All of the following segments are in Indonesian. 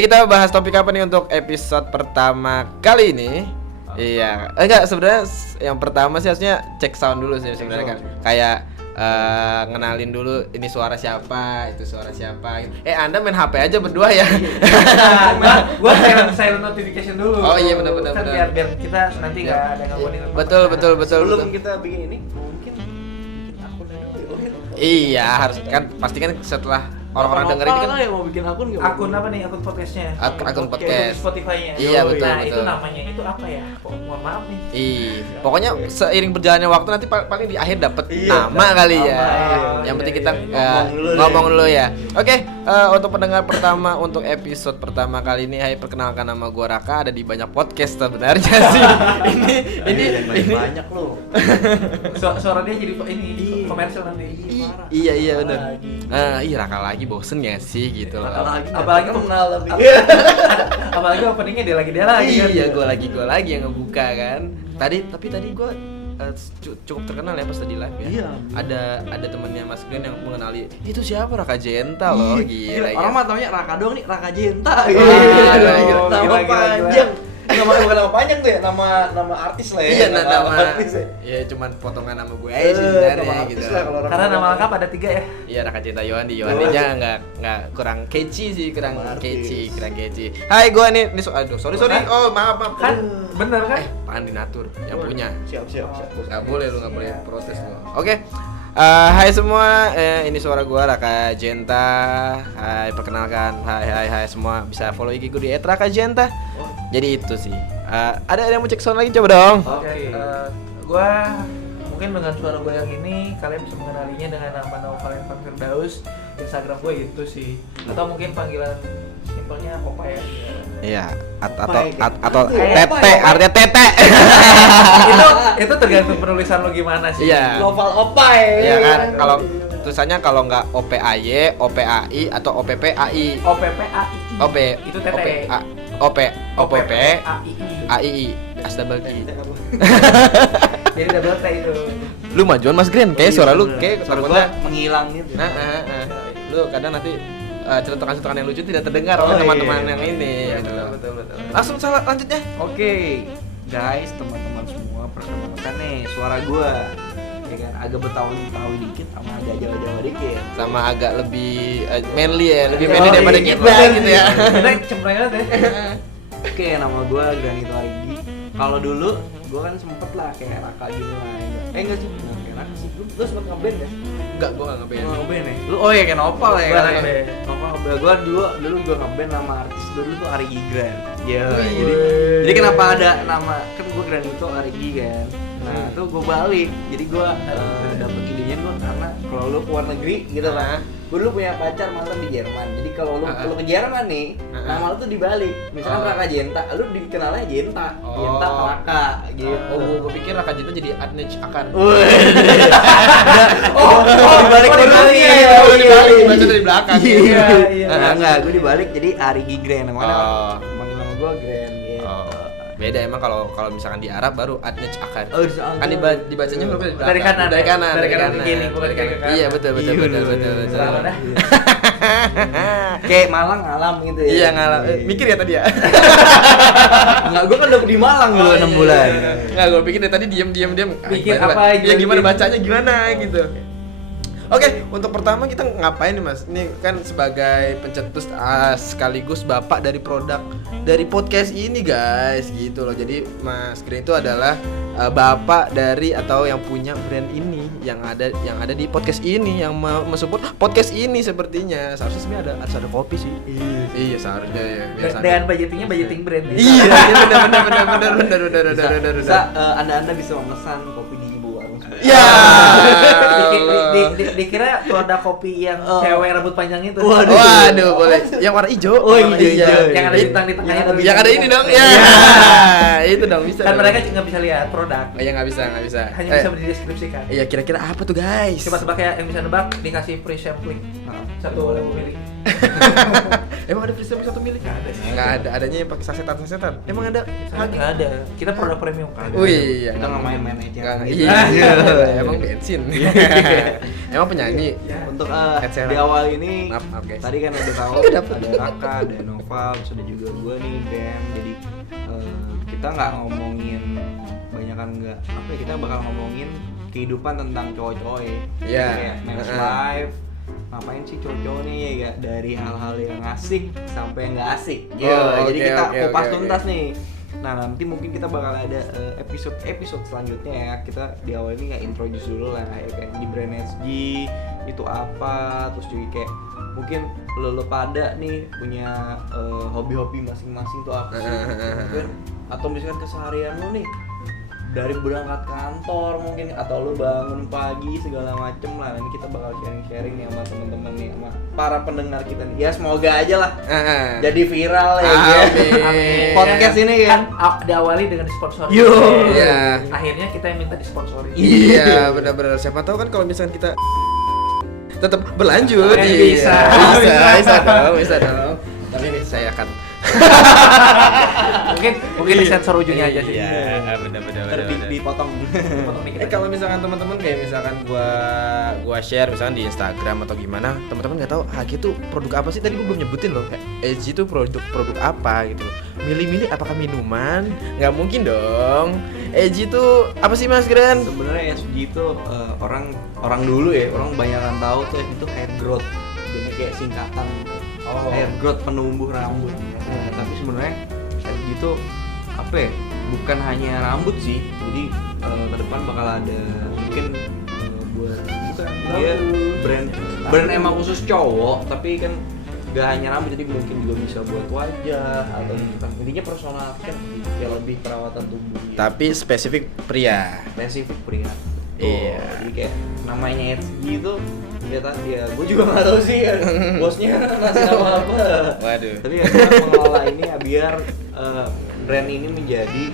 Jadi kita bahas topik apa nih untuk episode pertama kali ini? Iya, enggak sebenarnya yang pertama sih harusnya cek sound dulu sih sebenarnya kan. Kayak ngenalin dulu ini suara siapa, itu suara siapa. Anda main HP aja berdua ya? Gua silent notification dulu. Oh iya benar. Kan biar kita nanti nggak ada ngomongin. Betul. Sebelum kita bikin ini, mungkin akun dulu. Iya, harus kan pasti kan setelah orang-orang dengerin ini kan yang mau bikin akun nggak? Akun apa nih? Akun podcastnya? akun podcast. Spotify-nya. Iya, betul. Nah itu namanya itu apa ya? Mohon maaf nih. Pokoknya seiring berjalannya waktu nanti paling di akhir dapat nama kali ya. Yang penting kita ngomong dulu ya. Oke, untuk pendengar pertama untuk episode pertama kali ini, perkenalkan nama gua Raka, ada di banyak podcast sebenarnya sih. ini banyak loh. Suara dia jadi ini komersial nanti. Iya benar. Iya Raka lagi bosen ya sih gitu loh. Apalagi apalagi openingnya dia lagi Iya, kan? gue lagi yang ngebuka kan. Tapi tadi gue cukup terkenal ya pas tadi live ya. Iya. Ada temennya Mas Glenn yang mengenali itu siapa Raka Jenta loh, gila. Orang mah taunya Raka doang nih, Raka Jenta. Nama panjang. Bukan nama panjang tuh ya, nama artis lah ya. Iya, nama artis ya. Ya cuman potongan nama gue aja sih sebenarnya gitu. Karena nama lengkap ada 3 ya. Iya, Raka Jenta Yohandi aja nggak kurang catchy sih, kurang catchy. Hai, gue nih sorry. Oh, maaf. Kan bener kan? Pak Andi Natur yang punya. Siap. Nggak boleh protes lu. Oke. Hai semua, ini suara gua Raka Jenta. Hai, perkenalkan. Hai semua, bisa follow IG gua di @rakajenta. Jadi itu sih. Ada yang mau cek sound lagi, coba dong. Oke. Gua mungkin dengan suara gua yang ini kalian bisa mengenalinya dengan nama Noval Firdaus. Instagram gua itu sih. Atau mungkin panggilan simpelnya Opa ya. Iya, atau tete, artinya tete. itu tergantung penulisan lo gimana sih. Iya. Novel Opai. Iya kan, kalau tulisannya kalau nggak OPAY, OPAI atau OPPAI. OP Itu tete. OPP AII. double T. Jadi double T itu. Lu majuan Mas Gren, kayak suara lu kayak suara takutnya gua menghilang gitu. Nah. Lu kadang nanti celutukan yang lucu tidak terdengar oleh teman-teman yang ini. Betul. Langsung salah lanjutnya. Oke, guys, teman-teman semua, perkenalkan nih suara gua. Ya kan, agak betawi dikit sama agak jawa dikit. Sama agak lebih manly ya, lebih manly daripada kita gitu ya. Kita cempreng ya. Oke, nama gua Granito Arigi. Kalau dulu gua kan sempet lah kayak Raka gitu lah. Enggak sih, kayak Raka sih. Lu sempet ngeband ya? Enggak, gua enggak ngeband. Ngeband ya? Lu oh ya kayak Nopal ya Gua kan? ngeband. Nopal gua dulu gua ngeband nama artis dulu tuh Arigi Gran. Ya, jadi kenapa ada nama kan gua Granito Arigi kan. Nah, itu gue balik. Jadi gue dapet idenya gue karena kalau lu ke luar negeri gitu kan. Gue dulu punya pacar mantan di Jerman. Jadi kalau lu ke Jerman nih, nama lu tuh dibalik. Misalkan Raka Jenta, lu dikenalnya Jenta. Jenta Raka gitu. Oh, gue pikir Raka Jenta jadi Adnej Akar. Dibalik dibalik. Baca dari belakang. Iya. Enggak, gue dibalik jadi Arigi Gran. Namanya manggil nama gue Gran gitu. Beda emang kalau misalkan di Arab baru Adnej Akar. Kan Dibacanya hurufnya Dari kanan ke kiri, bukan dari ke kanan. kanan. Iya, betul. Salah dah. Kayak Malang ngalam gitu ya. Iya, ngalah. Mikir ya tadi ya. Enggak, gue kan udah di Malang dulu 6 bulan. Enggak, gue pikir dari tadi diam. Pikir apa ya gimana bacanya gimana gitu. Oke, untuk pertama kita ngapain nih Mas? Ini kan sebagai pencetus sekaligus bapak dari produk dari podcast ini guys, gitu loh. Jadi Mas Gren itu adalah bapak dari atau yang punya brand ini yang ada di podcast ini yang mensupport podcast ini sepertinya. Seharusnya sebenarnya harus ada kopi sih. Iya, seharusnya ya. Dengan budgeting brand. Iya, benar. Anda bisa memesan kopi di warung. Ya. Dikira produk kopi yang cewek rambut panjang itu. Waduh, boleh. Yang warna hijau. Oh, hijau. Yang ada bintang di tengahnya. Yang ada ini dong. Ya. Itu dong bisa. Kan mereka nggak bisa lihat produk. Oh ya nggak bisa. Hanya bisa dideskripsikan. Iya, kira-kira apa tuh guys? Coba tebak ya, yang bisa nebak dikasih free sampling. 1.000 mili. Emang ada free sampling 1 mili? Nggak ada. Adanya yang pakai sasetan. Emang ada? Nggak ada. Kita produk premium kan. Wih, Kita nggak main-main aja. Iya. Emang bensin. Emang nyanyi. Untuk Ed Sheeran. di awal ini Maaf, guys. tadi kan udah tahu Nggak dapet. ada Raka, ada Noval, terus ada juga gue nih Graham. Jadi kita nggak ngomongin banyakan nggak apa ya, kita bakal ngomongin kehidupan tentang cowok-cowok ya. Iya. Kayak men's life. Ngapain sih cowok-cowok nih ya, dari hal-hal yang asik sampai yang nggak asik. Jadi oke, kita oke, kupas oke, tuntas oke. nih. Nah nanti mungkin kita bakal ada episode selanjutnya ya. Kita di awal ini kayak introduce dulu lah ya, kayak di Brand SG itu apa, terus juga kayak mungkin lo pada nih punya hobi-hobi masing-masing tuh apa sih. Mungkin, atau misalkan keseharian lo nih dari berangkat kantor mungkin, atau lu bangun pagi segala macem lah. Ini kita bakal sharing-sharing nih sama temen-temen nih, sama para pendengar kita nih. Ya semoga aja lah jadi viral ya. Amin. Podcast ini kan diawali dengan disponsori. Yo. Iya. Akhirnya kita yang minta disponsori. Iya, benar-benar. Siapa tahu kan kalau misalkan kita tetap berlanjut. Bisa. Bisa dong. Tapi ini saya akan mungkin disensor ujungnya aja sih. Iya, benar-benar. dipotong. Potong dikit aja. Kalau misalkan teman-teman kayak misalkan gua share misalkan di Instagram atau gimana, teman-teman nggak tahu Haki itu produk apa sih, tadi gua belum nyebutin loh. EG itu produk apa gitu loh. Milih-milih apakah minuman? Nggak mungkin dong. EG itu apa sih Mas Gran? Sebenarnya SG itu orang dulu ya, orang banyakan tahu tuh itu hair growth. Jadi kayak singkatan hair growth, penumbuh rambut. Tapi sebenarnya SG itu apa ya? Bukan hanya rambut sih. Jadi ke depan bakal ada mungkin bukan dia brand emang khusus cowok, tapi kan gak hanya rambut, jadi mungkin juga bisa buat wajah atau intinya personal kan, kayak lebih perawatan tubuh. Tapi spesifik pria. Spesifik pria. Iya. Jadi kayak namanya SG itu dia gue juga nggak tahu sih ya, bosnya ngasih nama apa. Waduh. Tapi ya kita mengelola ini ya biar brand ini menjadi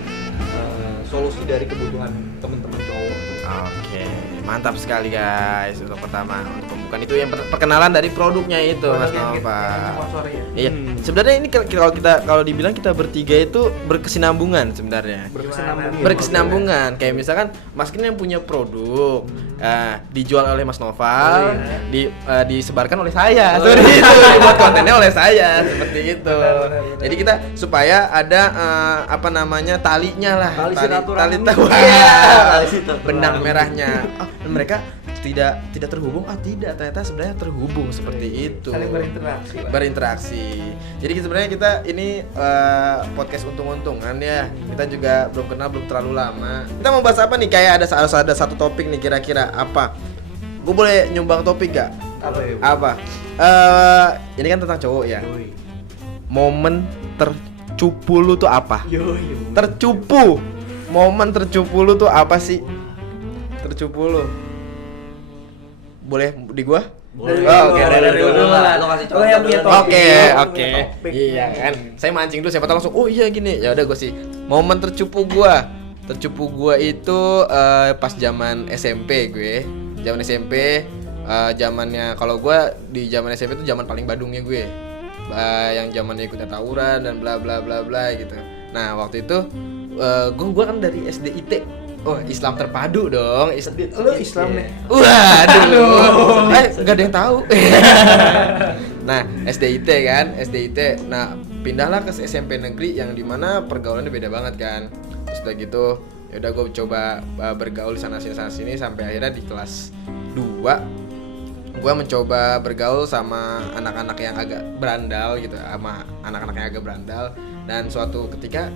solusi dari kebutuhan teman-teman cowok. Oke, mantap sekali guys. Untuk pertama, untuk pembukaan itu yang perkenalan dari produknya itu Mas Nova. Iya, sebenarnya ini kalau dibilang kita bertiga itu berkesinambungan sebenarnya. Berkesinambungan. Kayak misalkan Mas Kin yang punya produk dijual oleh Mas Noval, disebarkan oleh saya. Sorry, itu dibuat kontennya oleh saya seperti itu. Jadi kita supaya ada apa namanya talinya lah, tali benang merahnya. Mereka tidak terhubung, tidak, ternyata sebenarnya terhubung seperti itu. Saling berinteraksi. Jadi sebenarnya kita ini podcast untung-untungan ya. Kita juga belum kenal, belum terlalu lama. Kita mau bahas apa nih? Kayak ada satu topik nih, kira-kira apa? Gue boleh nyumbang topik gak? Apa? Ini kan tentang cowok ya. Momen tercupu lu tuh apa? Tercupu. Momen tercupu lu tuh apa sih? Tercupu lu. Boleh di gua? Boleh. Oke, dari dulu lah. Lo kasih contoh dulu. Oke. Iya kan. Saya mancing dulu, siapa tahu langsung oh iya gini. Ya udah gua sih. Momen tercupu gua itu pas zaman SMP gue. Zaman SMP zamannya kalau gua di zaman SMP itu zaman paling badungnya gue. Yang zamannya ikutnya tawuran dan bla bla bla bla gitu. Nah, waktu itu gua kan dari SDIT. Oh, Islam terpadu dong. Lu Islam nih. Waduh. Enggak ada yang tahu. Nah, SDIT kan, SDIT. Nah, pindahlah ke SMP negeri yang dimana pergaulannya beda banget kan. Terus udah gitu, ya udah gue coba bergaul sana sini sampai akhirnya di kelas 2 gue mencoba bergaul sama anak-anak yang agak berandal gitu, sama anak-anak yang agak berandal. Dan suatu ketika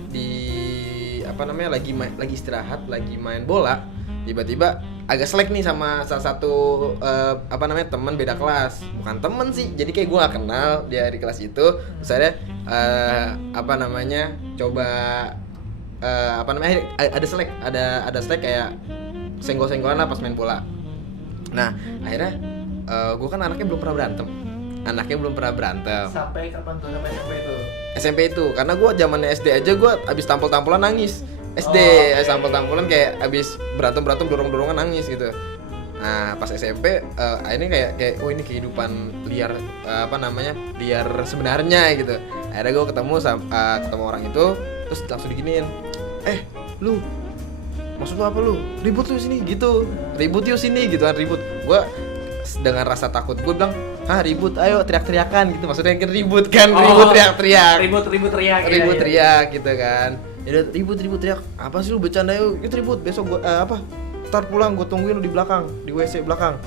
lagi istirahat, lagi main bola, tiba-tiba agak selek nih sama salah satu teman beda kelas. Bukan temen sih, jadi kayak gue gak kenal dia di kelas itu. Terus akhirnya coba ada selek kayak senggol-senggolan lah pas main bola. Nah akhirnya gue kan anaknya belum pernah berantem. Sampai kapan tuh? Sampai SMP itu, karena gue zamannya SD aja gue abis tampol-tampolan nangis. Tampol-tampolan kayak abis berantem dorong-dorongan nangis gitu. Nah pas SMP ini kayak oh ini kehidupan liar liar sebenarnya gitu. Akhirnya gue ketemu orang itu, terus langsung diginiin, lu maksud lu apa lu? Ribut lu sini gitu. Ribut yuk sini gitu kan, ribut. Gue dengan rasa takut gue bilang, ribut, ayo teriak-teriakan gitu, maksudnya kan ribut kan, ribut teriak-teriak, ribut teriak, ribut iya. teriak gitu kan. Jadi ribut teriak, apa sih lu bercanda, yuk kita ribut, besok gue ntar pulang gue tungguin lu di belakang, di WC belakang.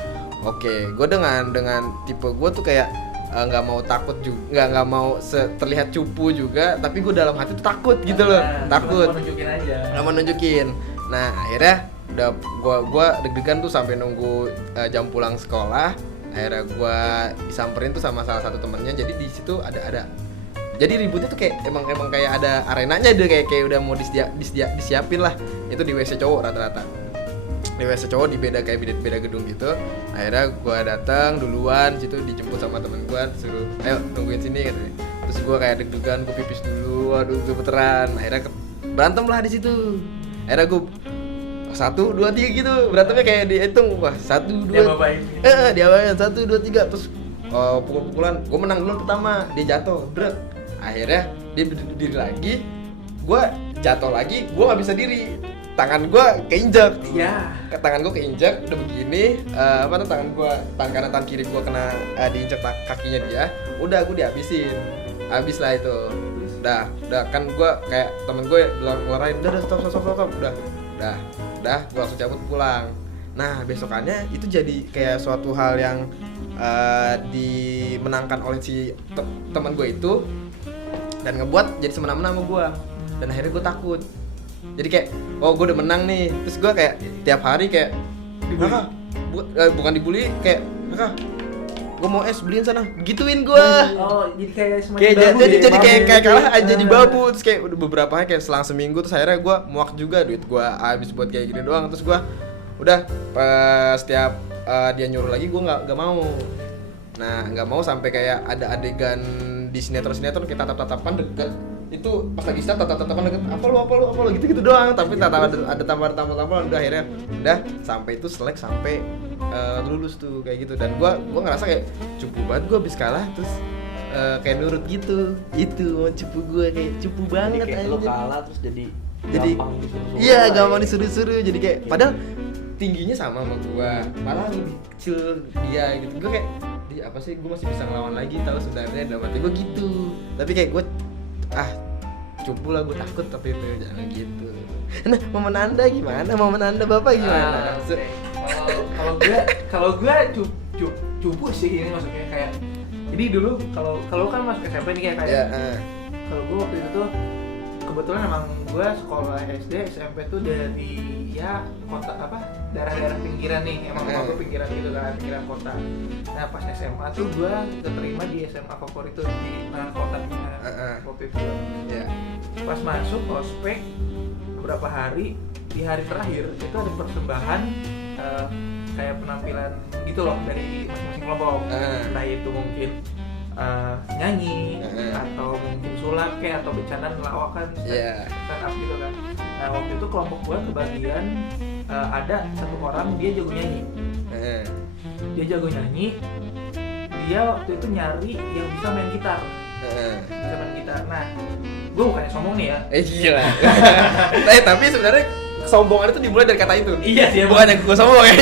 Oke, gue dengan tipe gue tuh kayak nggak mau takut juga, nggak mau terlihat cupu juga, tapi gue dalam hati tuh takut gitu loh, takut, nggak mau nunjukin. Nah akhirnya udah gue deg-degan tuh sampai nunggu jam pulang sekolah. Akhirnya gue disamperin tuh sama salah satu temennya, jadi di situ ada jadi ributnya tuh kayak emang kayak ada arenanya deh, kayak udah mau disiapin lah. Itu di WC cowok rata-rata, di WC cowok di beda gedung gitu. Akhirnya gue datang duluan, situ dijemput sama temen gue, suruh ayo tungguin sini gitu. Terus gue kayak deg-degan, gue pipis dulu, aduh gemeteran. Akhirnya berantem lah di situ. Akhirnya gue 1, 2, 3 gitu, berantemnya kayak dihitung, wah 1, 2, diawain 1, 2, 3, terus pukul-pukulan. Gue menang duluan pertama, dia jatuh, brek. Akhirnya dia berdiri lagi, gue jatuh lagi, gue nggak bisa diri. Tangan gue keinjak, tangan gue keinjak, udah begini, tangan kanan tangan kiri gue kena diinjak kakinya dia, udah gue dihabisin, habis lah itu, udah kan gue kayak temen gue ngelarain, udah stop, udah gue langsung cabut pulang. Nah besokannya itu jadi kayak suatu hal yang dimenangkan oleh si teman gue itu dan ngebuat jadi semena-mena sama gue, dan akhirnya gue takut. Jadi kayak, gue udah menang nih, terus gue kayak tiap hari kayak bukan dibully, kayak gue mau es beliin sana, gituin gue. Jadi kayak semacam jadi kayak kalah aja di babu. Terus kayak udah beberapa hari kayak selang seminggu, terus akhirnya gue muak juga, duit gue habis buat kayak gini doang. Terus gue udah setiap dia nyuruh lagi gue nggak mau. Nah nggak mau sampai kayak ada adegan di sinetron kita tatap-tatapan deket. Itu pas lagi start tatapan deket, apa lu gitu doang, tapi ada tampar udah akhirnya sampai itu selek sampai lulus tuh kayak gitu. Dan gua ngerasa kayak cupu banget gua habis kalah, terus kayak nurut gitu. Itu cupu gua kayak cupu banget aja. Lo kalah terus jadi iya gampang disuruh jadi kayak padahal tingginya sama gua, malah lebih kecil dia gitu. Gua kayak apa sih, gua masih bisa ngelawan lagi, tahu sebenarnya dalam hati gua gitu. Tapi kayak gua cupu lah, gue takut, tapi itu jangan gitu. Nah, momen anda gimana? Momen anda bapak gimana? Kalau gue cupu sih ini maksudnya kayak. Jadi dulu kalau kan masuk SMP nih kayak. Kalau gue waktu itu tuh kebetulan emang gue sekolah SD SMP tuh dari kota daerah-daerah pinggiran nih, emang rumah gue pinggiran gitu kan, pinggiran kota. Nah pas SMA tuh gue keterima di SMA favorit tuh di tengah kota waktu itu. Pas masuk ospek beberapa hari, di hari terakhir itu ada persembahan kayak penampilan gitu loh dari masing-masing kelompok. Entah itu mungkin nyanyi atau mungkin sulap kayak atau bercanda lawakan stand up gitu kan. Nah waktu itu kelompok gue kebagian ada satu orang dia jago nyanyi. Dia jago nyanyi. Dia waktu itu nyari yang bisa main gitar. Nah gue bukannya sombong nih ya. Gila. Tapi sebenarnya kesombongan itu dimulai dari kata itu. Iya sih. Bukan yang gue sombong ya.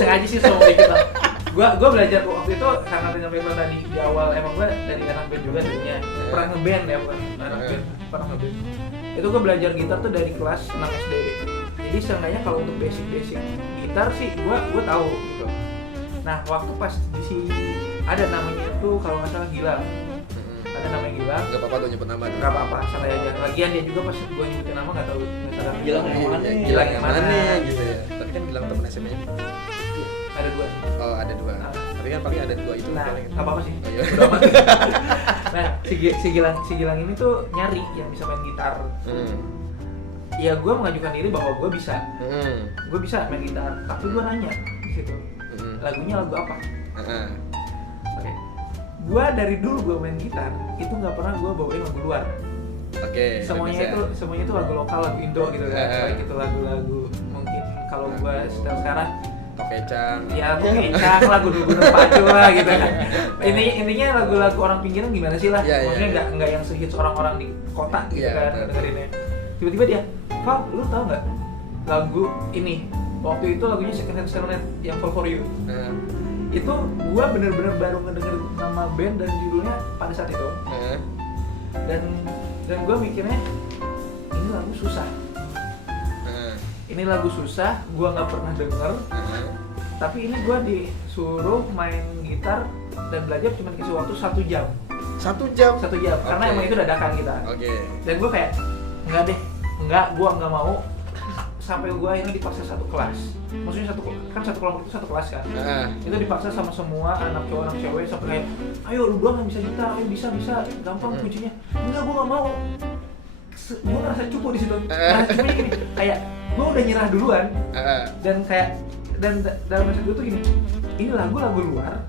Sengaja sih sombong dikit lah. Gue belajar waktu itu karena penyampaian tadi di awal, emang gue dari anak band juga dulunya pernah ngeband ya, bukan anak band, pernah ngeband. Itu gue belajar gitar tuh dari kelas 6 SD. Jadi seenggaknya kalau untuk basic gitar sih gue tahu gitu. Nah waktu pas ada namanya itu kalau nggak salah Gilang. Ada namanya Gilang. Gak apa-apa tuh nyebut nama. Gak apa-apa, santai aja. Lagian dia juga pas gue nyebutin nama nggak tahu Gilang yang mana. Gilang yang mana gitu ya. Tapi kan Gilang temen SMA-nya. Ada 2. Oh ada 2. Tapi kan paling ada 2 itu. Nah nggak apa-apa sih. Oh, iya. Nah si Gilang ini tuh nyari yang bisa main gitar. Ya gue mengajukan diri bahwa gue bisa. Gue bisa main gitar. Tapi gue nanya di situ. Lagunya lagu apa? Oke. Gue dari dulu gue main gitar itu nggak pernah gue bawain lagu luar. Semuanya itu lagu lokal, lagu Indo gitu kan. Baik itu lagu-lagu mungkin kalau gue sekarang Tokecang. Ya Tokecang, lagu Gunung Pacu lah gitu kan. Intinya lagu-lagu orang pinggiran gimana sih lah. Maksudnya nggak yang sehits orang-orang di kota gitu kan dengerinnya. Tiba-tiba dia, "Val, lu tau nggak lagu ini?" Waktu itu lagunya Second Hand yang Fall For You. itu gue bener-bener baru ngedenger nama band dan judulnya pada saat itu. Dan gue mikirnya ini lagu susah. Ini lagu susah, gue nggak pernah denger. Tapi ini gue disuruh main gitar dan belajar cuma dikasih waktu 1 jam. 1 jam? 1 jam, karena emang itu dadakan kita. Dan gue kayak, enggak, gue nggak mau. Sampai gue akhirnya dipaksa satu kelas. Maksudnya satu kelompok itu satu kelas kan. Itu dipaksa sama semua anak cowok anak cewek sampai kayak, ayo lu doang yang bisa gitar, ayo bisa, gampang kuncinya. Enggak, gue nggak mau. Gue ngerasa cupu di situ. Cuma gini, kayak gue udah nyerah duluan. Dan kayak dalam mindset gue tuh gini, ini lagu luar,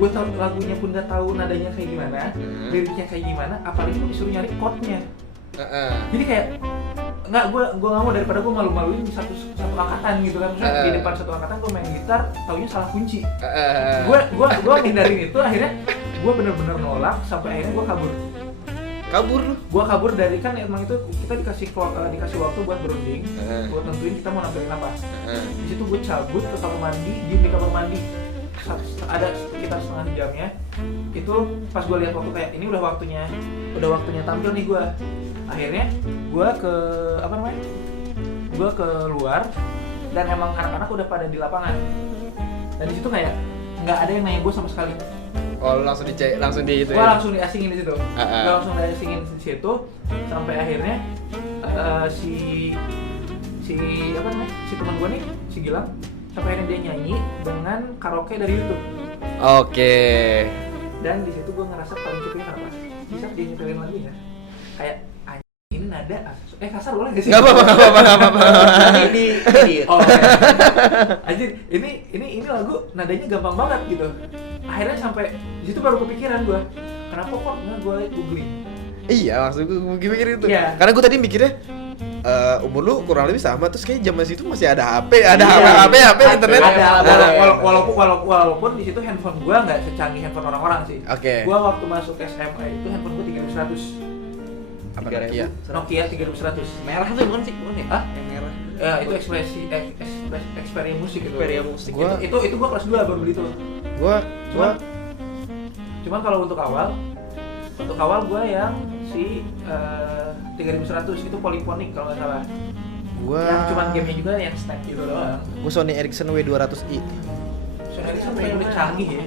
gue tau lagunya pun gak tahu nadanya kayak gimana, liriknya kayak gimana, apalagi gue disuruh nyari chordnya. Jadi kayak gue nggak mau, daripada gue malu-maluin di satu angkatan gitu kan, maksudnya di depan satu angkatan gue main gitar, taunya salah kunci. Gue hindarin itu, akhirnya gue bener-bener nolak sampai akhirnya gue kabur. Gue kabur dari, kan emang itu kita dikasih waktu buat berunding, buat nentuin kita mau nampilin apa. Di situ gue cabut ke kamar mandi, diem di kamar mandi ada sekitar setengah jamnya. Itu pas gue lihat waktu kayak ini udah waktunya tampil nih gue. Akhirnya gue keluar dan emang anak-anak udah pada di lapangan. Dan di situ kayak nggak ada yang nanya gue sama sekali. Oh, langsung di itu. Gue langsung diasingin di situ. Gue langsung diasingin di situ sampai akhirnya si teman gue nih, si Gilang, sampai akhirnya dia nyanyi dengan karaoke dari YouTube. Dan di situ gue ngerasa paling cukupnya kenapa? Bisa dia nyepelin lagunya. Kayak ini nada kasar boleh nggak sih? Nggak apa-apa. Oh, anjir, ini lagu nadanya gampang banget gitu. Akhirnya sampai di situ baru kepikiran gue, kenapa kok nggak gue googling? Iya, maksud gue mikir itu. Yeah. Karena gue tadi mikirnya umur lu kurang lebih sama, terus kayak zaman situ masih ada HP, HP internet. Walaupun di situ handphone gue nggak secanggih handphone orang-orang sih. Gue waktu masuk SMA itu handphone gue 3100. Apa Nokia 3100. Merah tuh bukan sih? Bukan ya? Yang merah. Ya, itu Xperia musik itu. Itu gua kelas 2 baru beli itu. Cuman kalau untuk awal gua yang si 3100 itu Polyphonic kalau enggak salah. Yang cuman gamenya juga yang snack gitu doang. Gua Sony Ericsson W200i. Sony Ericsson udah canggih ya.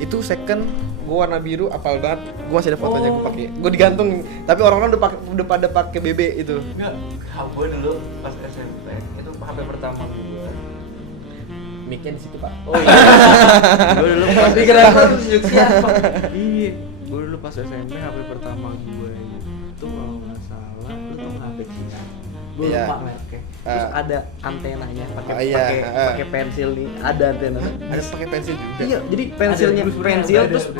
Itu second, gue warna biru, apal banget. Gue masih ada fotonya, gue pakai. Gue digantung, tapi orang-orang udah pada pakai BB itu. Enggak, gue dulu pas SMP itu HP pertama gue. Mic-nya di situ, Pak. Oh iya. Gue dulu pas Pikiran lu tunjuk siapa? Iya, gue dulu pas SMP HP pertama gue itu kalau nggak salah itu tuh HP Cina. Gue lupa mereka. Terus ada antenanya pakai pensil nih, ada antena. Ada pakai pensil juga. Iya, jadi pensilnya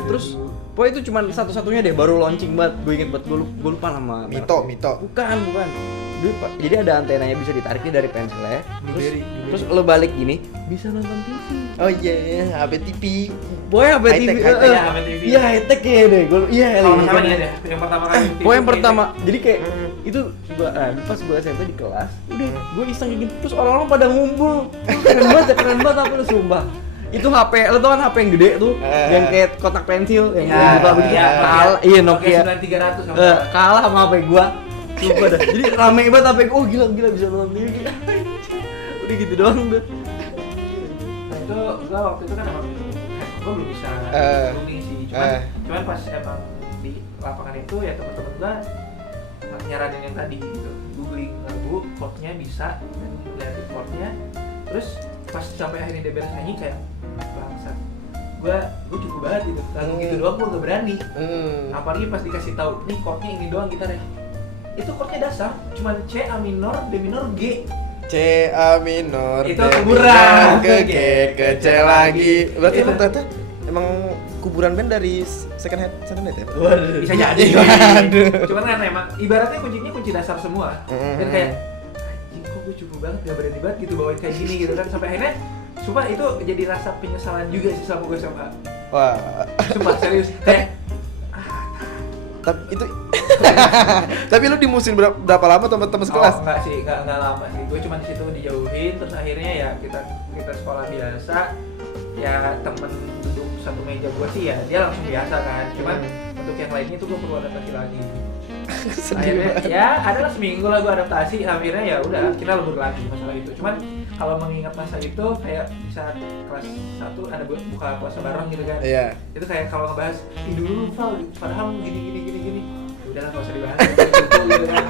terus pokoknya itu cuma satu-satunya deh, baru launching banget. Gue inget banget, gue lupa nama. Mito. Bukan. Jadi ada antenanya bisa ditariknya dari pensilnya. Terus lo balik gini, bisa nonton TV. Oh iya, HP TV. Boy, HP TV. Iya, high-tech ya deh. Kalau misalnya dia deh, yang pertama kali. Yang pertama. Jadi kayak itu pas gue SMP di kelas, udah gue iseng kayak gitu. Terus orang-orang pada ngumpul. Keren banget apa lu, sumpah. Itu HP, lo tau kan HP yang gede tuh, yang kayak kotak pensil, yang buka begitu. Iya, Nokia 9300 kalah sama HP gua. Sumpah dah. Jadi rame banget HP gua. Oh gila bisa nonton TV. Udah gitu doang udah. Nah itu gua waktu itu kan emang gua belum bisa googling sih. Cuman pas emang di lapangan itu ya teman-teman gua nyaranin yang tadi gitu. Googling lagu, chordnya bisa, dan lihat chordnya. Terus pas sampai akhirnya dia beres nyanyi kayak bangsat, gue cukup banget gitu, lagu gitu doang gue gak berani. Apalagi pas dikasih tahu nih chordnya ini doang gitarnya, itu chordnya dasar cuman C, A minor, D minor, G. C, A minor, itu kuburan ke G, ke C lagi. Berarti ternyata emang kuburan band dari second hand ya? Waduh, bisa jadi. Cuman kan emang ibaratnya kuncinya kunci dasar semua. Dan kayak gue cukup banget, gak berani banget gitu bawain kayak gini gitu kan, sampai akhirnya sumpah itu jadi rasa penyesalan juga sih sama gue SMA. Wah, sumpah serius kayak tapi itu tapi lu dimusuhin berapa lama teman-teman sekelas? Oh, enggak lama sih, gue cuma di situ dijauhin, terus akhirnya ya kita sekolah biasa ya temen duduk satu meja gue sih ya dia langsung biasa kan, cuman untuk yang lainnya tuh gue perlu adaptasi lagi. Akhirnya ya adalah seminggu lah gue adaptasi, akhirnya ya udah kita lebur lagi masalah itu. Cuman kalau mengingat masa itu kayak saat kelas 1 ada buka puasa bareng gitu kan. Iya. Itu kayak kalau ngebahas dulu Val, padahal gini. Ya udahlah enggak usah dibahas gitu kan.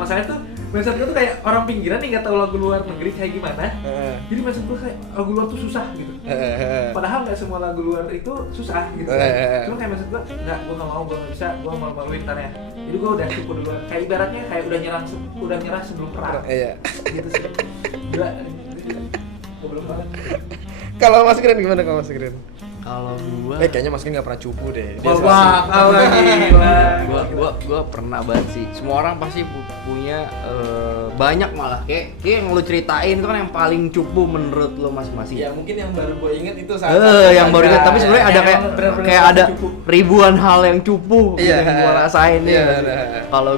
Masalahnya tuh mindset gue tuh kayak orang pinggiran nih nggak tahu lagu luar negeri kayak gimana. Jadi mindset gue kayak lagu luar tuh susah gitu. Padahal nggak semua lagu luar itu susah gitu. Cuma kayak mindset gue nggak mau, gue nggak bisa, gue malu-maluin ntar ya. Jadi gue udah cukup duluan. Kayak ibaratnya kayak udah nyerah sebelum perang. Iya. Gitu sih. Gila. Gue belum banget. Kalau Mas Kren gimana kalau Mas Kren? Kalau gua Kayaknya Mas Kren nggak pernah cupu deh. Dia Wah, gila. gua pernah banget sih. Semua orang pasti punya banyak malah kayak yang lu ceritain itu kan yang paling cupu menurut lu masing-masing. Ya mungkin yang baru gue inget itu yang baru ingat, tapi sebenarnya ada kayak ada cupu. ribuan hal yang cupu Iya. yang gua rasain Iya, ya. nah. Kalau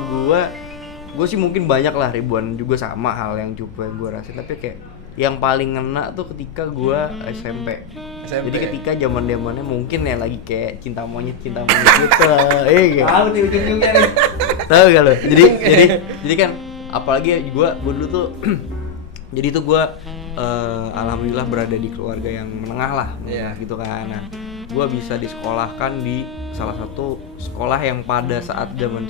gua sih mungkin banyak lah, ribuan juga sama hal yang cupu yang gua rasain, tapi kayak yang paling ngena tuh ketika gua SMP. Jadi ketika zaman-zamannya mungkin ya lagi kayak cinta monyet gitu. Tahu nih ujung-ujungnya nih. Tahu gak lo? Jadi kan apalagi gua dulu tuh jadi tuh gua alhamdulillah berada di keluarga yang menengah lah, gitu kan. Nah, gua bisa disekolahkan di salah satu sekolah yang pada saat zaman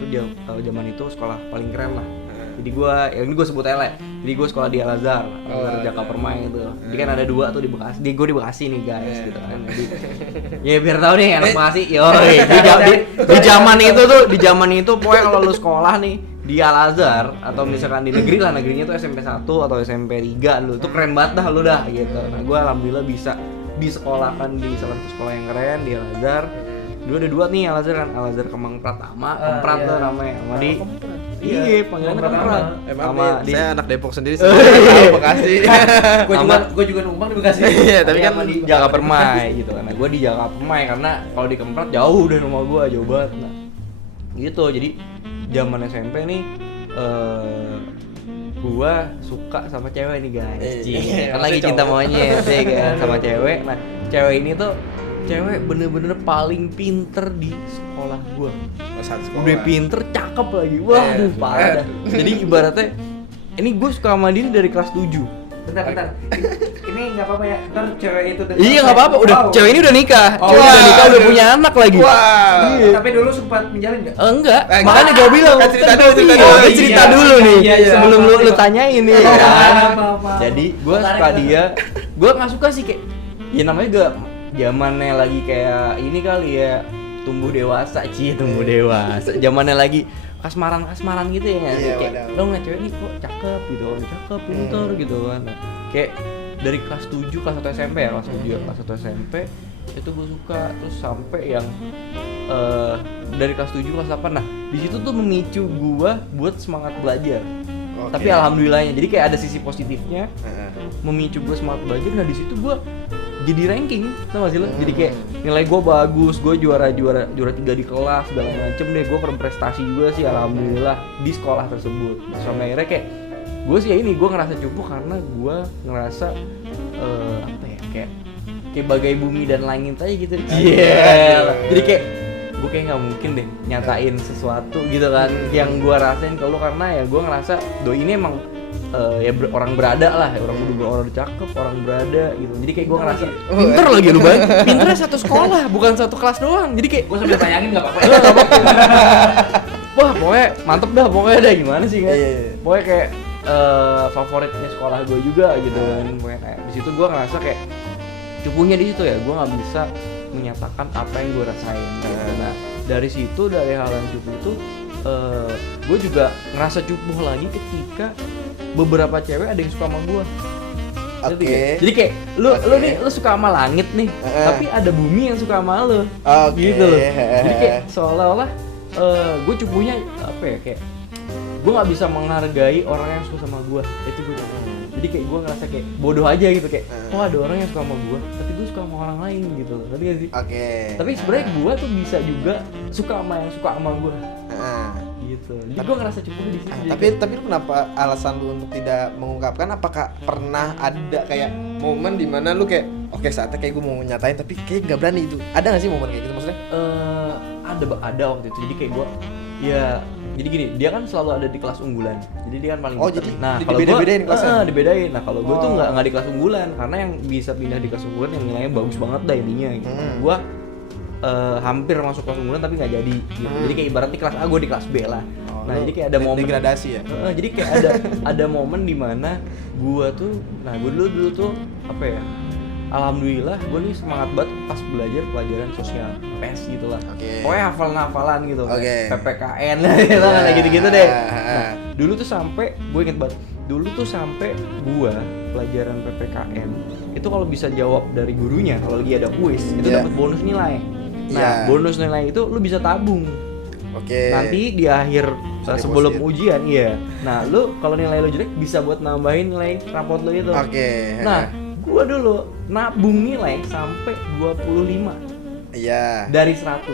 itu sekolah paling keren lah. Jadi ini gue sebut aja. Jadi gue sekolah di Al-Azhar, Jaka Permai itu. Jadi kan ada 2 tuh di Bekasi. Gue di Bekasi nih guys, gitu kan. Jadi ya biar tahu nih anak Bekasi. Yoi, di zaman itu pokoknya kalau lu sekolah nih di Al-Azhar atau misalkan di negeri lah, negerinya tuh SMP 1 atau SMP 3 lu tuh keren banget dah lu dah gitu. Nah, gue alhamdulillah bisa disekolahkan di salah satu sekolah yang keren di Al-Azhar. Dulu ada 2 nih Al-Azhar kan, Al-Azhar Kemang Pratama, Kemprat tuh namanya. Sama di iya, panggilannya Kemprat. Sama saya anak Depok sendiri sih. Bekasi. Gue juga numpang di Bekasi. Iya, tapi kan di Jaka Permai gitu kan. Nah, gue di Jaka Permai karena kalau di Kemprat jauh dari rumah gue, jauh banget. Nah, gitu. Jadi zaman SMP nih gue suka sama cewek nih guys. Kan lagi cinta monyet ya kan sama cewek. Nah, cewek ini tuh bener-bener paling pinter di sekolah gua. Udah pinter, cakep lagi. Wah, parah dah. Jadi ibaratnya ini gue suka sama dia dari kelas 7. Bentar. Ini enggak apa-apa ya. Ntar cewek itu Iya, enggak apa-apa. Cewek ini udah nikah. Udah punya anak lagi. Wow. Tapi dulu sempat menjalin enggak? Enggak. Makanya gue bilang cerita dulu nih. Sebelum lu tanyain nih. Jadi gue suka dia. Gue enggak suka sih kayak ya namanya juga zamannya lagi kayak ini kali ya, tumbuh dewasa. Zamannya lagi kasmaran gitu ya. Kayak lo ngeliat cewek nih kok cakep gitu, cakep, pinter gitu kan. Nah, kayak dari kelas 7, kelas 1 SMP ya, kelas 1 SMP itu gue suka, terus sampai yang dari kelas 7, kelas 8. Nah, di situ tuh memicu gue buat semangat belajar. Tapi alhamdulillahnya, jadi kayak ada sisi positifnya, memicu gue semangat belajar. Nah, di situ gue jadi ranking, tau gak sih lo? Jadi kayak nilai gue bagus, gue juara 3 di kelas, segala macem deh. Gue berprestasi juga sih, alhamdulillah di sekolah tersebut. Sampai akhirnya kayak gue sih gue ngerasa cupu karena gue ngerasa apa ya, kayak bagai bumi dan langit aja gitu. Jadi kayak gue kayak nggak mungkin deh nyatain sesuatu gitu kan yang gue rasain ke lo, karena ya gue ngerasa doi ini emang orang berada lah, orang cakep, orang berada gitu. Jadi kayak gue ngerasa pinter lagi lu banget. Pinternya satu sekolah, bukan satu kelas doang. Jadi kayak gue sambil tayangin nggak apa-apa. Wah, pokoknya mantep dah, pokoknya dah gimana sih kan. Pokoknya kayak favoritnya sekolah gue juga gitu kan. Pokoknya kayak di situ gue ngerasa kayak cupunya di situ ya. Gue nggak bisa menyatakan apa yang gue rasain. Nah, dari situ, dari hal yang cupu itu gue juga ngerasa cupu lagi ketika beberapa cewek ada yang suka sama gue. Jadi kayak lu suka sama langit nih, tapi ada bumi yang suka sama lu. Gitu loh. Jadi kayak seolah-olah gue cupunya apa ya, kayak gue nggak bisa menghargai orang yang suka sama gue. Itu gue jadi kayak gue ngerasa kayak bodoh aja gitu, kayak ada orang yang suka sama gue tapi gue suka sama orang lain gitu. Ngerti gak sih? Tapi sebenarnya gue tuh bisa juga suka sama yang suka sama gue. Gitu. Jadi gue ngerasa cupu di sini. Tapi lu kenapa alasan lu untuk tidak mengungkapkan? Apakah pernah ada kayak momen di mana lu kayak oke saatnya kayak gue mau nyatain tapi kayak nggak berani itu. Ada nggak sih momen kayak gitu maksudnya? Ada waktu itu. Jadi kayak gue ya jadi gini, dia kan selalu ada di kelas unggulan. Jadi dia kan paling Oh, pintar. jadi nah, kalau dibeda-bedain kelasnya? dibedain. Nah, kalau gue tuh Oh. nggak di kelas unggulan karena yang bisa pindah di kelas unggulan yang nilainya bagus banget dah intinya gitu. Gue hampir masuk kelas unggulan tapi nggak jadi gitu. Jadi kayak ibaratnya kelas A gue di kelas B lah. Nah, jadi kayak ada momen degradasi ya. jadi kayak ada momen di mana gue dulu tuh apa ya? Alhamdulillah gue nih semangat banget pas belajar pelajaran sosial PS gitu lah. Oke. Pokoknya hafalan gitu. Oke. PPKN lah gitu kan kayak gitu-gitu deh. Nah, dulu tuh sampai gue inget banget. Dulu tuh sampai gue pelajaran PPKN itu kalau bisa jawab dari gurunya kalau lagi ada kuis itu dapat bonus nilai. Nah, bonus nilai itu lu bisa tabung. Oke. Nanti di akhir sebelum ujian, iya. Nah, lu kalau nilai lu jelek bisa buat nambahin nilai rapot lu itu. Oke. Nah, gua dulu nabung nilai sampai 25. Iya. Dari 100.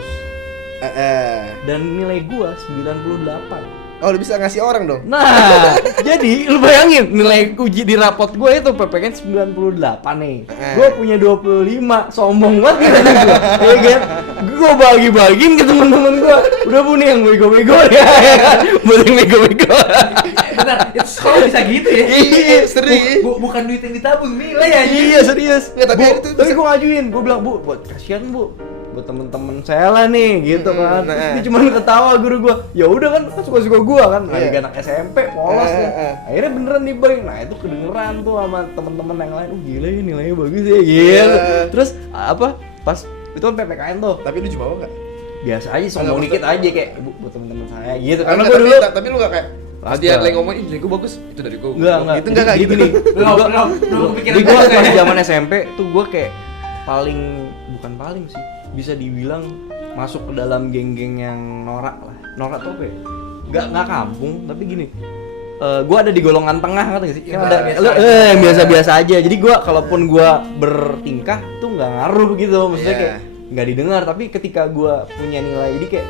Dan nilai gua 98. Oh, lu bisa ngasih orang dong. Nah, jadi lu bayangin nilai uji di rapot gua itu PPKN 98 nih. Gua punya 25, sombong banget gitu gua. Iya kan? Gua bagi-bagiin ke teman-teman gua. Udah Bu nih yang bego-bego ya. Buat yang bego-bego. Benar, itu sekolah bisa gitu ya. Iya, sering. Bukan duit yang ditabung nilai ya. Iya, serius. Nggak, tapi itu Tapi gua ngajuin, gua bilang, "Bu, buat kasihan, Bu. Buat temen-temen saya lah nih gitu kan." Terus dia cuma ketawa guru gua. Ya udah kan suka-suka gua kan. Lagi anak SMP polos ya. Akhirnya beneran dibayar. Nah, itu kedengeran tuh sama temen-temen yang lain. Oh, gila ya nilainya bagus ya. Gitu. Terus apa? Pas itu kan PPKN tuh. Tapi lu cuma enggak? Biasa aja sombong dikit aja kayak, "Bu, buat temen-temen saya." Gitu. Karena Enggak, gua dulu tapi lu enggak kayak pas dia lagi ngomongin nilai gue bagus, itu dari gue. enggak Gitu enggak kayak gitu nih. Belum kepikiran Jadi gua banget pas ya. zaman SMP tuh gua kayak bukan paling sih, bisa dibilang masuk ke dalam geng-geng yang norak lah. Norak tuh apa ya? Nggak kampung, tapi gini. Gua ada di golongan tengah ngerti nggak sih? Kan ada yang biasa-biasa aja. Jadi gua kalaupun gua bertingkah tuh nggak ngaruh gitu. Maksudnya kayak nggak didengar, tapi ketika gua punya nilai jadi kayak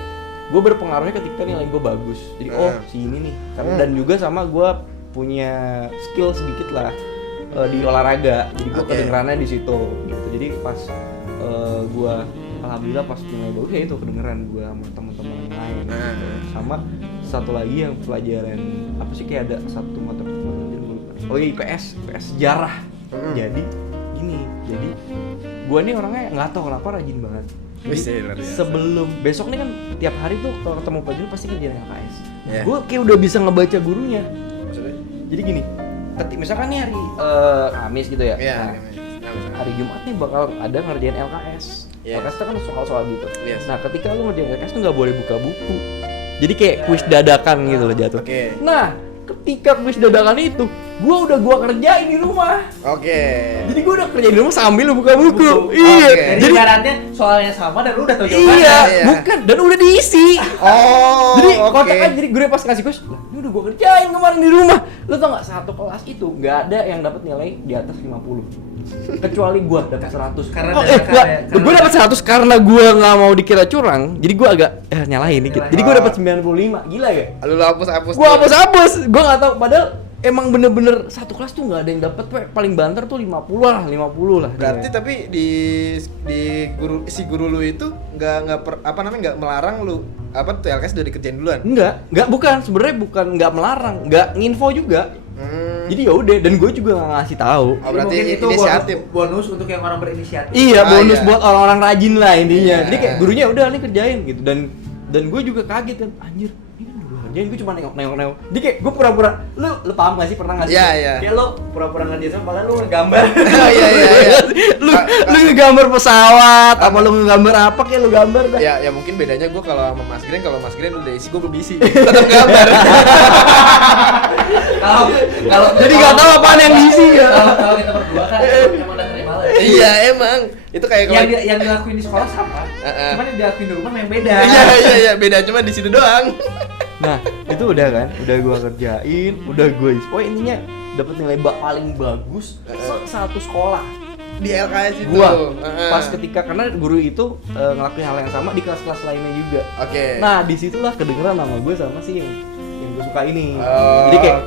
gue berpengaruhnya ketika nilai gue bagus. Jadi si ini nih. Dan juga sama gue punya skill sedikit lah di olahraga. Jadi gue kedengerannya di situ gitu. Jadi pas gue alhamdulillah pas nilai bagus ya itu kedengeran gue sama teman-teman yang lain. Sama satu lagi yang pelajaran apa sih kayak ada satu mata pelajaran gue lupa. Oh iya IPS sejarah. Jadi gini. Jadi gue nih orangnya nggak tahu kenapa rajin banget. Sebelum besok nih kan tiap hari tuh kalau ketemu pelajaran pasti kerjaan LKS. Gue kayak udah bisa ngebaca gurunya. Maksudnya? Jadi gini, misalkan nih hari Kamis gitu ya. Hari Jumat nih bakal ada ngerjain LKS. LKS itu kan soal-soal gitu. Nah, ketika lu ngerjain LKS tuh nggak boleh buka buku. Jadi kayak kuis dadakan gitu loh jatuh. Nah, ketika kuis dadakan itu, gua kerjain di rumah. Jadi gua udah kerjain di rumah sambil buka buku. Iya. Jadi ibaratnya soalnya sama dan lu udah tahu jawabannya. Iya, bukan dan udah diisi. Jadi kotak kan jadi gue pas ngasih kuis, lah ini udah gua kerjain kemarin di rumah. Lu tau enggak satu kelas itu enggak ada yang dapat nilai di atas 50. Kecuali gua dapat 100. Gua dapat 100 karena gua enggak mau dikira curang. Jadi gua agak nyalahin dikit. Jadi gua dapat 95. Gila ya? Lu hapus-hapus. Gua hapus-hapus. Gua enggak tahu padahal emang bener-bener satu kelas tuh nggak ada yang dapat, paling banter tuh 50 lah. Berarti tapi di guru lu itu nggak melarang lu tuh LKS udah dikerjain duluan? Enggak bukan sebenarnya bukan nggak melarang, nggak nginfo juga. Jadi ya udah dan gue juga nggak ngasih tahu. Berarti itu inisiatif. bonus untuk yang orang berinisiatif. Iya, bonus buat orang-orang rajin lah intinya. Jadi kayak gurunya udah nih kerjain gitu dan gue juga kaget kan, anjir kerjain, gue cuma nengok. Jadi kayak gue pura-pura, lu paham gak sih, pernah gak sih? Iya. Kayak lu pura-pura ngerjain sama padahal lu ngegambar. Iya. Lu ngegambar pesawat, apa lu ngegambar apa kayak lu gambar dah. Ya mungkin bedanya gue kalau sama Mas Gren udah isi, gue belum isi. Tetap gambar. Kalau jadi nggak tahu apaan yang diisi ya. Kalau kita berdua kan emang udah terima lah. Iya emang. Itu kayak yang dilakuin di sekolah sama. Cuman yang dilakuin di rumah yang beda. Iya, beda cuma di situ doang. Nah, itu udah kan, udah gua kerjain, udah gua intinya dapat nilai paling bagus satu sekolah di LKS itu. Gua pas ketika karena guru itu ngelakuin hal yang sama di kelas-kelas lainnya juga. Nah, disitulah kedengeran nama gue sama sih yang gue suka ini. Jadi kayak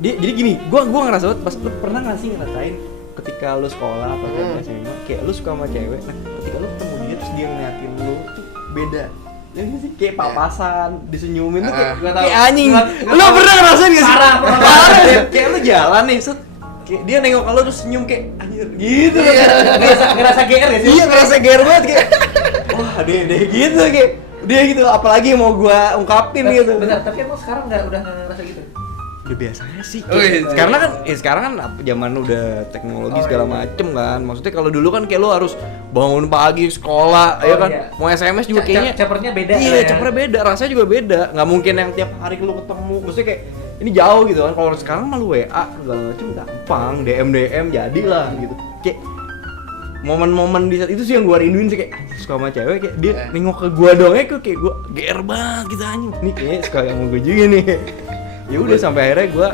jadi gini, gua ngerasa banget pas lu pernah nggak sih ngerasain ketika lu sekolah atau SMA kayak lu suka sama cewek, nah ketika lu ketemu dia terus dia ngeliatin lu tuh beda. Ya sih kayak papasan, disenyumin tuh kayak anjing. Lu pernah ngerasain gak sih? Parah ya. Kayak lu jalan nih, set kayak dia nengok kalau terus senyum kayak anjir gitu. Ngerasa GR gak sih? Iya, ngerasa GR banget kayak wah, deh gitu kayak dia gitu, apalagi mau gua ungkapin gitu. Benar, tapi emang sekarang udah nggak ngerasa gitu? Udah biasanya sih. Karena kan sekarang kan zaman udah teknologi segala macem kan. Maksudnya kalau dulu kan kayak lu harus bangun pagi sekolah, ya kan. Iya. Mau SMS juga kayaknya capernya beda. Iya, capernya beda, rasanya juga beda. Nggak mungkin yang tiap hari lu ketemu. Maksudnya kayak ini jauh gitu kan. Kalau sekarang mah lu WA segala macem gampang, DM jadilah gitu. Kayak momen-momen di saat itu sih yang gua rinduin sih, kayak suka sama cewek kayak dia nengok ke gua doang kayak gua GR banget gitu anjing. Nih kayaknya suka sama gua juga nih. Ya udah sampai akhirnya gua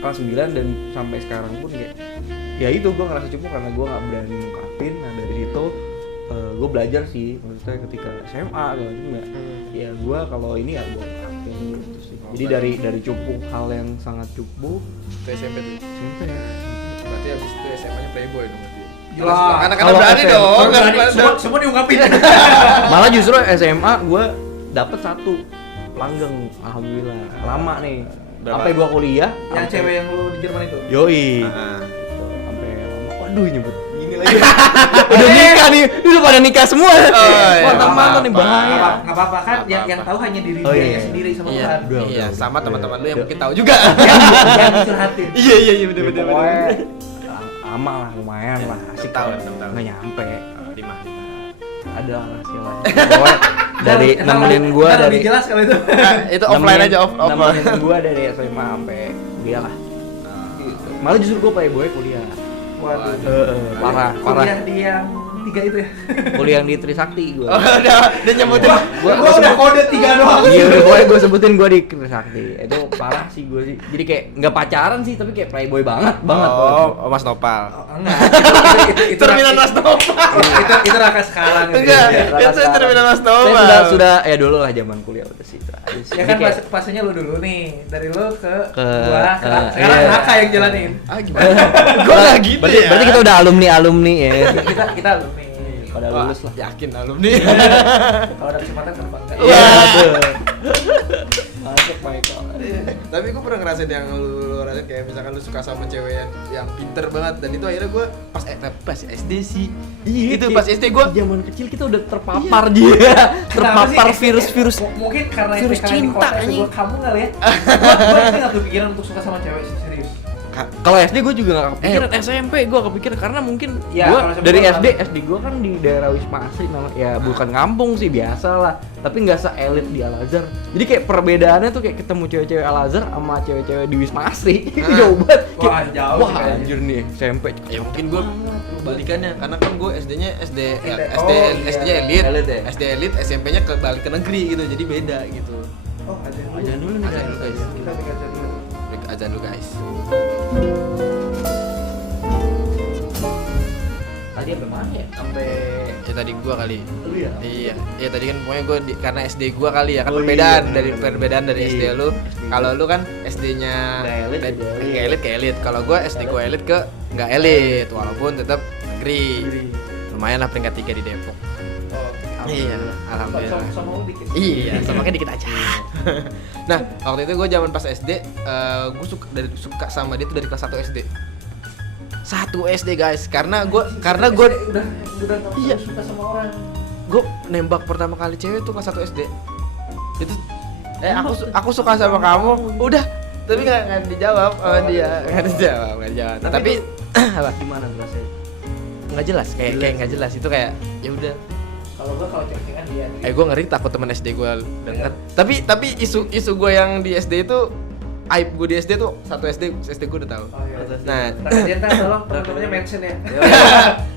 kelas 9 dan sampai sekarang pun kayak ya itu gua ngerasa cukup karena gua nggak berani ngungkapin. Nah dari situ gua belajar sih, maksudnya ketika SMA gitu enggak. Ya gua kalau ini ya gua ngungkapin gitu sih. Jadi dari cupu hal yang sangat cupu Itu SMP tuh. SMP. Berarti habis itu SMA-nya playboy dong berarti. Wah, Anak-anak kalau berani SMP, dong. semua diungkapin. Malah justru SMA gue dapet 1 langgeng, alhamdulillah. Lama nih. Sampai gue kuliah. Yang cewek yang lu di Jerman itu? Yoi. Heeh. Sampai lama. Waduh nyebut gini lagi. Udah nikah nih. Udah pada nikah semua. Mantan-mantan nih bahaya. Nggak apa-apa kan, yang tahu hanya diri dia sendiri sama Iya, Tuhan. iya, udah. sama teman-teman lu yang mungkin tahu juga. Yang dicurhatin. Iya, bener-bener. Pokoknya lama lah, lumayan lah. Asik 6 tahun. Nggak nyampe. 5. Ada rahasia lah. Pokoknya dari nemenin gue Ntar dari lebih jelas kalau itu. Itu offline aja, offline. nemenin gue dari SMA sampai kuliah lah. Malah justru gue playboy kuliah. Waduh. Parah. Kuliah di yang 3 itu ya. Kuliah yang di Trisakti gue. Oh, udah nyebutin. Gua udah kode 3 doang. Iya, pokoknya gue sebutin gue di Trisakti. Itu parah sih gue sih. Jadi kayak nggak pacaran sih, tapi kayak playboy banget. Oh, Mas Nopal. Enggak. Itu Terminal Mas Nopal. itu raka sekarang gitu. Enggak, Rata itu sekarang. terminal Mas Saya Nopal. sudah ya dulu lah zaman kuliah udah sih. Ya kan fasenya lu dulu nih, dari lu ke gua, sekarang iya. Raka yang jalanin. Ah, gimana? Gua enggak gitu ya. Berarti kita udah alumni ya. Kita alumni. Pada Wah, lulus lah. yakin alumni. Kalau ada kesempatan kenapa enggak? Iya, betul. Masuk Michael. Tapi gue pernah ngerasain yang lu rasain kayak misalkan lu suka sama cewek yang pinter banget dan itu akhirnya gue pas SD sih. Iya, itu pas SD gue zaman kecil kita udah terpapar dia. Terpapar Kenapa sih? virus-virus. Mungkin karena virus kalian di cinta, kota anjing. gua kamu kali ya. Gua sih enggak kepikiran untuk suka sama cewek sih, serius. Kalau SD gue juga gak kepikiran, SMP gue kepikiran karena mungkin Ya, gue kalau SMP dari gua SD gue kan di daerah Wisma Asri ya bukan kampung sih biasa lah, tapi nggak se-elit di Al-Azhar. Jadi kayak perbedaannya tuh kayak ketemu cewek-cewek Al-Azhar sama cewek-cewek di Wisma Asri. Jauh banget. Wah, jauh Wah, sih, anjir nih SMP. ya mungkin gue balikannya karena kan gue SD-nya SD iya. SD elit, Elit ya? SD elit, SMP-nya ke balik ke negeri gitu, jadi beda gitu. Oh, aja Ajan dulu nih. Ajan dulu, guys. Kita pikir aja dulu. Break ajan dulu guys. Tadi sampai mana ya? Sampai Ya tadi gue kali. lu ya? Iya tadi kan pokoknya gue karena SD gue kali ya kan Oh, perbedaan iya. perbedaan dari SD Iya. lu. Kalau lu kan SD-nya Nggak elit, jadi ke elit. Kalau gue SD gue elit ke nggak elit walaupun tetap negeri. Lumayan lah peringkat 3 di Depok. Oh, Iya, alhamdulillah. sama lu dikit. Iya, sama dikit aja. Nah, waktu itu gue zaman pas SD, gue suka sama dia tuh dari kelas 1 SD. 1 SD guys, karena gue udah Iya. suka sama orang. gue nembak pertama kali cewek tuh kelas 1 SD. Itu aku suka sama kamu. Udah, tapi nggak dijawab sama dia. Nggak dijawab. Tapi apa? Gimana rasanya? Nggak jelas, kayak nggak jelas itu kayak ya udah. Kalau cewek-cewekan dia. Gue ngeri takut teman SD gue denger. Tapi isu gue yang di SD itu aib gue di SD tuh 1 SD gue udah tahu. Oh, iya. Nah, Dia ntar tolong teman-temannya mention ya.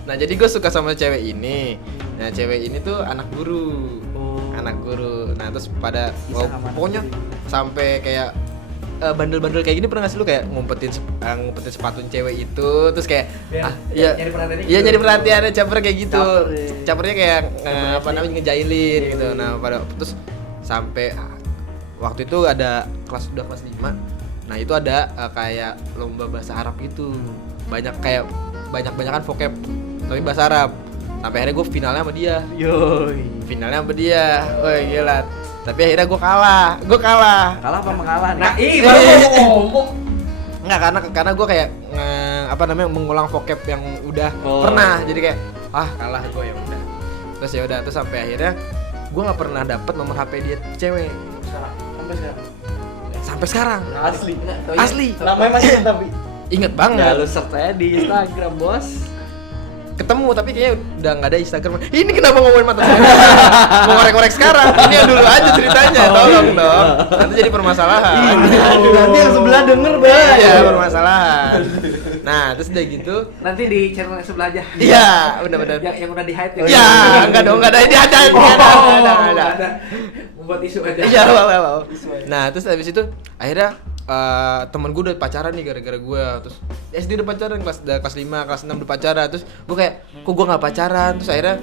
nah jadi gue suka sama cewek ini. Nah cewek ini tuh anak guru. Nah terus pada pokoknya sampai kayak bandel-bandel kayak gini pernah nggak sih lu kayak ngumpetin sepatu cewek itu terus kayak nyari perhatiannya caper kayak gitu. Capernya kayak ngejailin gitu. Nah pada terus sampai waktu itu ada kelas 5. Nah itu ada kayak lomba bahasa Arab gitu. Banyak kayak banyak-banyakan vocab tapi bahasa Arab. Sampai akhirnya gue finalnya sama dia. Woi gila. Tapi akhirnya gue kalah. Kalah apa mengalah nih? Nah, baru mau ngomong. Enggak, karena gue kayak mengulang vocab yang udah pernah. Jadi kayak kalah gue, ya udah. Terus sampai akhirnya gue nggak pernah dapet nomor HP dia cewek. Sampai sekarang. Asli. Namanya masih tapi Ingat banget. ya lu search aja di Instagram, Bos. Ketemu tapi kayaknya udah nggak ada Instagram. Ini kenapa ngomongin mata saya? Mau ngorek-ngorek sekarang. Ini yang dulu aja ceritanya, tolong dong. Nanti jadi permasalahan. Nanti yang sebelah denger, Bang. Iya, permasalahan. Nah, terus udah gitu. Nanti di channel yang sebelah aja. Iya, benar-benar. Yang udah di hide. Iya, enggak dong, enggak ada. Ini ada. Membuat isu aja. Iya, wow. Nah, terus habis itu akhirnya temen gue udah pacaran nih gara-gara gue. Terus SD udah pacaran, kelas 5, kelas 6 udah pacaran. Terus gue kayak, kok gue gak pacaran? Terus akhirnya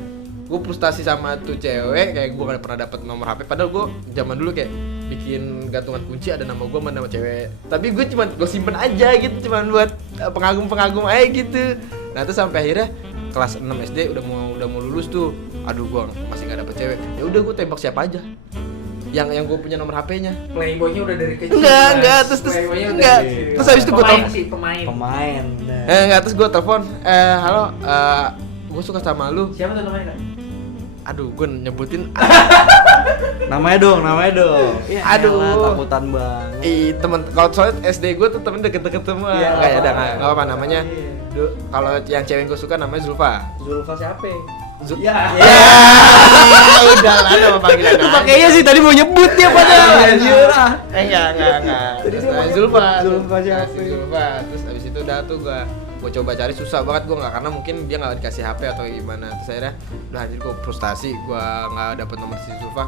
gue frustasi sama tuh cewek, kayak gue gak pernah dapet nomor HP. Padahal gue zaman dulu kayak bikin gantungan kunci ada nama gue sama nama cewek. Tapi gue simpen aja gitu, cuman buat pengagum-pengagum aja gitu. Nah terus sampai akhirnya kelas 6 SD udah mau lulus tuh. Aduh gue masih gak dapet cewek. Ya udah gue tembak siapa aja yang gue punya nomor HP-nya. Playboy-nya udah dari kecil. Enggak, terus habis itu gue telepon pemain. Terus gue telepon, halo, gue suka sama lu. Siapa tuh namanya? Aduh, gue nyebutin. Namanya dong. Ya, aduh, takutan bang. Temen, kalau soalnya SD gue tuh temen deket-deket semua. Nggak apa namanya. Kalau yang cewek gue suka namanya Zulfa. Zulfa siapa? Ya. Udah lah nama panggilan. Pakainya sih tadi mau nyebut dia padahal. Anjir. Enggak. Terus Zulfa siapa? Zulfa. Terus abis itu udah tuh gue coba cari, susah banget gue nggak, karena mungkin dia nggak dikasih HP atau gimana. Terus akhirnya udah anjir gue frustasi, gue nggak dapet nomor si Zulfa.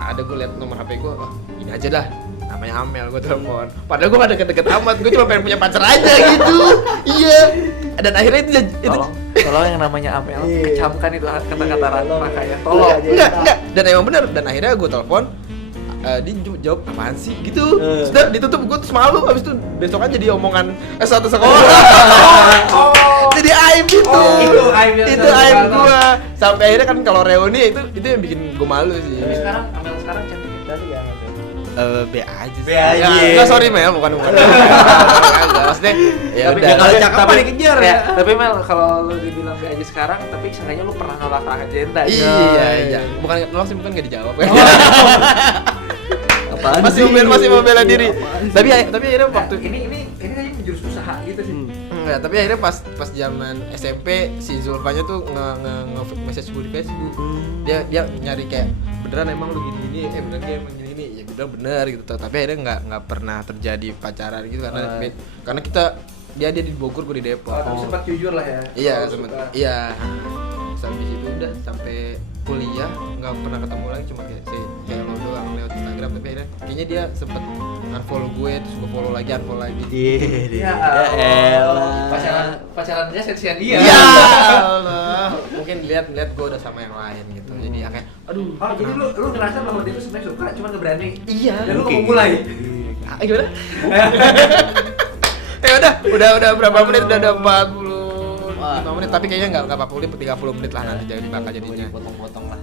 Ada gue liat nomor HP gue, ini aja dah, namanya Amel, gue telepon. Padahal gue gak deket-deket amat, gue cuma pengen punya pacar aja gitu. Iya. Dan akhirnya itu Tolong yang namanya Amel kecamkan itu kata-kata Raka ya. Tolong. Enggak. Dan emang bener. Dan akhirnya gue telepon, dia jawab apaan sih gitu. Sudah ditutup, gue terus malu. Abis itu besokan jadi omongan satu sekolah. Jadi aib itu. Itu aib gue. Sampai akhirnya kan kalau reuni itu yang bikin gue malu sih. Tapi sekarang Amel sekarang cantik tadi ya. B aja. Enggak, sorry Mel, bukan. Enggak, maksudnya ya Tapi udah. kalau cakep apa dikejar ya? Tapi Mel, kalau lu dibilang B aja sekarang, tapi seenggaknya lu pernah nolak Raka Jenta. Iya. Bukan nolak sih, bukan enggak dijawab. Apaan masih mau bela diri. Tapi akhirnya waktu ini kayaknya menjurus usaha gitu sih. Enggak, tapi akhirnya pas zaman SMP si Zulfanya tuh nge-message gue di Facebook. Dia nyari kayak beneran emang lu gini-gini, beneran dia emang gini-gini. Ya gue bilang bener gitu. Tapi akhirnya enggak pernah terjadi pacaran gitu karena kita dia di Bogor, gue di Depok. Tapi sempat jujur lah ya. Iya, sempat. Iya. Sampai situ udah sampai kuliah nggak pernah ketemu lagi, cuma kayak lo doang lewat Instagram. Tapi akhirnya kayaknya dia sempet unfollow gue, terus gue unfollow lagi. Iya. Pacaran dia sensian dia. Ya Allah. Mungkin lihat gue udah sama yang lain gitu. Jadi ya kayak aduh. Oh, jadi lu ngerasa bahwa dia tuh sebenarnya suka, cuma nggak berani. Iya. Dan lu mau mulai. Gimana? Udah berapa menit? Udah 45 menit, tapi kayaknya nggak 40 menit, 30 menit lah nanti jadi bakal jadinya. Potong-potong lah.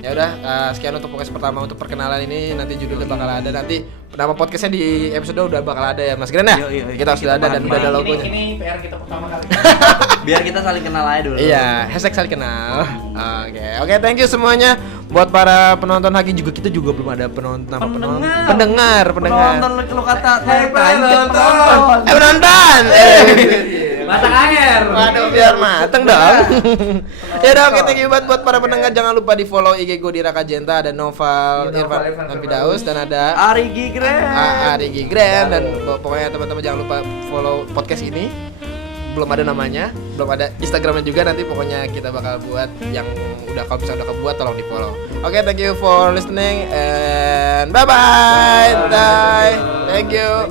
Ya udah, sekian untuk podcast pertama untuk perkenalan ini. Nanti judulnya bakal ada, nanti nama podcastnya di episode udah bakal ada ya Mas Gren ya. Kita sudah ada dan udah ada logonya. Ini PR kita pertama kali. Biar kita saling kenal aja dulu. Iya, hashtag saling kenal. Oke, thank you semuanya. Buat para penonton Haki juga, kita juga belum ada pendengar. Penonton lu kata Penonton. Masak air. Waduh, biar mateng dong. Ya udah, oke, thank you buat para pendengar. Jangan lupa di follow IG gue di Raka Jenta, ada Noval Irfan dan Fidaus, dan ada Ari Gigren. Dan pokoknya teman-teman jangan lupa follow podcast ini. Belum ada namanya, belum ada Instagramnya juga, nanti pokoknya kita bakal buat yang kalau misalnya udah kebuat tolong di follow. Oke, thank you for listening and bye bye. Thank you.